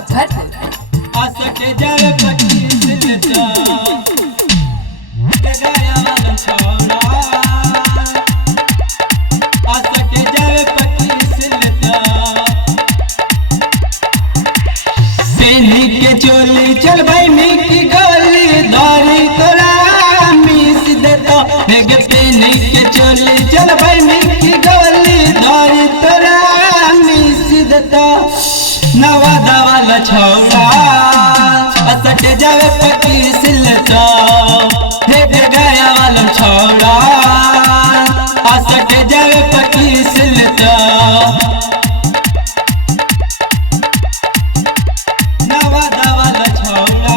Muzaffarpur. Asset जल पच्चीस लेता गया वाला छोड़ा। असट जल 25 लेता पेनी के चोली चल भाई मिकी गली दारी तोरा मिस देता। पेनी के चोली चल भाई मिकी गली दारी तोरा मिस देता। नवादा वाला छोड़ा असट जल 25 लेता गया वाला छोड़ा। असट जल 25 लेता नवादा वाला छोड़ा।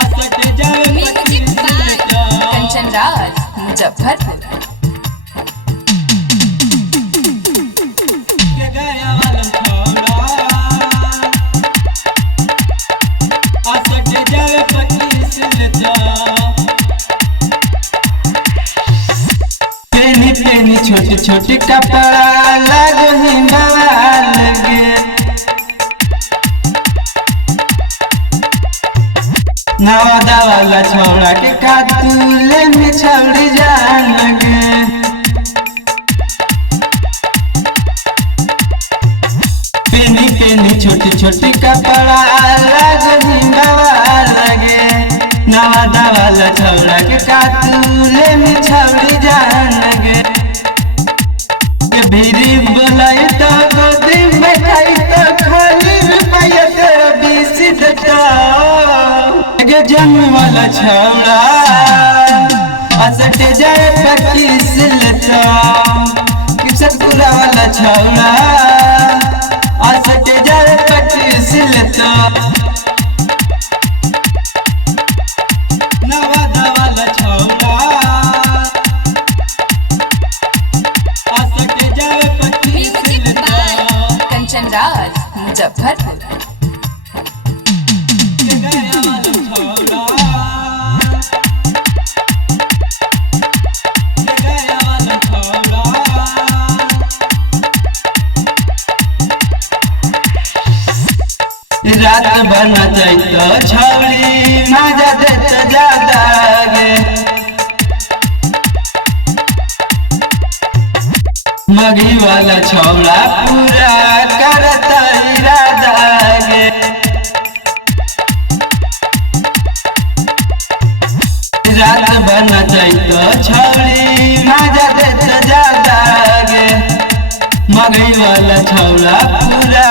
असट जल 25 लेता कंचन राज मुजफ्फरपुर। गया वाला छोड़ा। असट जल 25 लेता पेनी पेनी छोटे छोटे कपड़ा लगो लगे। नवादा वाला छोड़ा के कातूले में छोड़ जान लगे। पेनी पेनी छोटे छोटे कपड़ा लगो लगे। नवादा वाला छोड़ा के कातूले में छोड़ जान लगे। भीरी बोलाई तो गोदी में खाई तो खाली रुपया तेरा 20 देता। जन्म वाला छोड़ा असट जाए 25 लेता। किसपुरा वाला छोड़ा असट जाए 25 लेता। नवादा वाला छोड़ा असट जाए 25 लेता कंचन राज मुजफ्फरपुर। गया वाला छोड़ा। गया वाला छोड़ा। रात बना जाइतो छौड़ी मजा देता ज्यादा गे। मगी वाला छौड़ा पूरा करता इरादा गे। रात बना जाइतो छौड़ी मजा देता ज्यादा गे। मगी वाला छौड़ा पूरा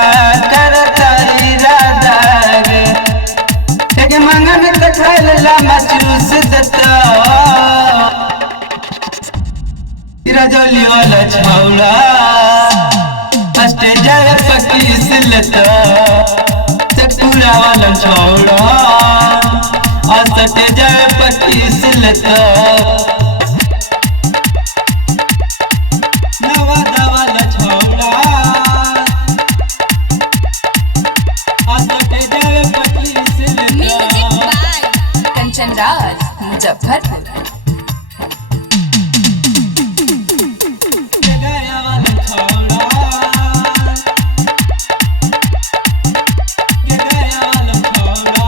करता इरादा गे। एक मंगन तो खाइल लामा चूस देता। रजौली वाला छौड़ा स्टेज 25 लेता। चकपुरा वाला छौड़ा स्टेज 25 लेता। नवादा वाला छोड़ा असट जल 25 लेता कंचन राज मुजफ्फरपुर। गया वाला छोड़ा। गया वाला छोड़ा।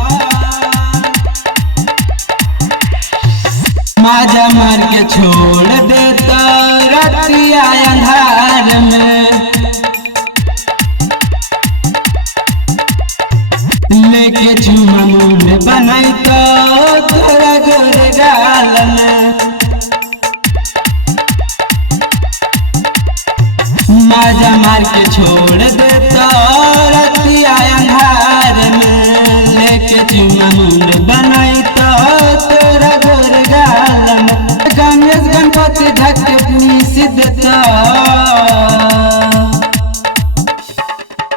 माजा मार के छोड़ देता रतिया अंधार में। लेके चुमा मुंह बनाई तो तोरा गोरे गाल में। माजा मार के छोड़ देता रतिया अंधार में। लेके चुमा मुंह बनाई तो तोरा गोरे गाल में। गणेश गणपति ढक मीस देता।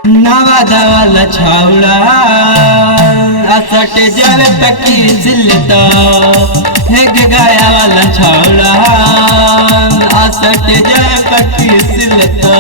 नवादा वाला छौड़ा असट जल 25 लेता। गया वाला छौड़ा असट जल 25 लेता।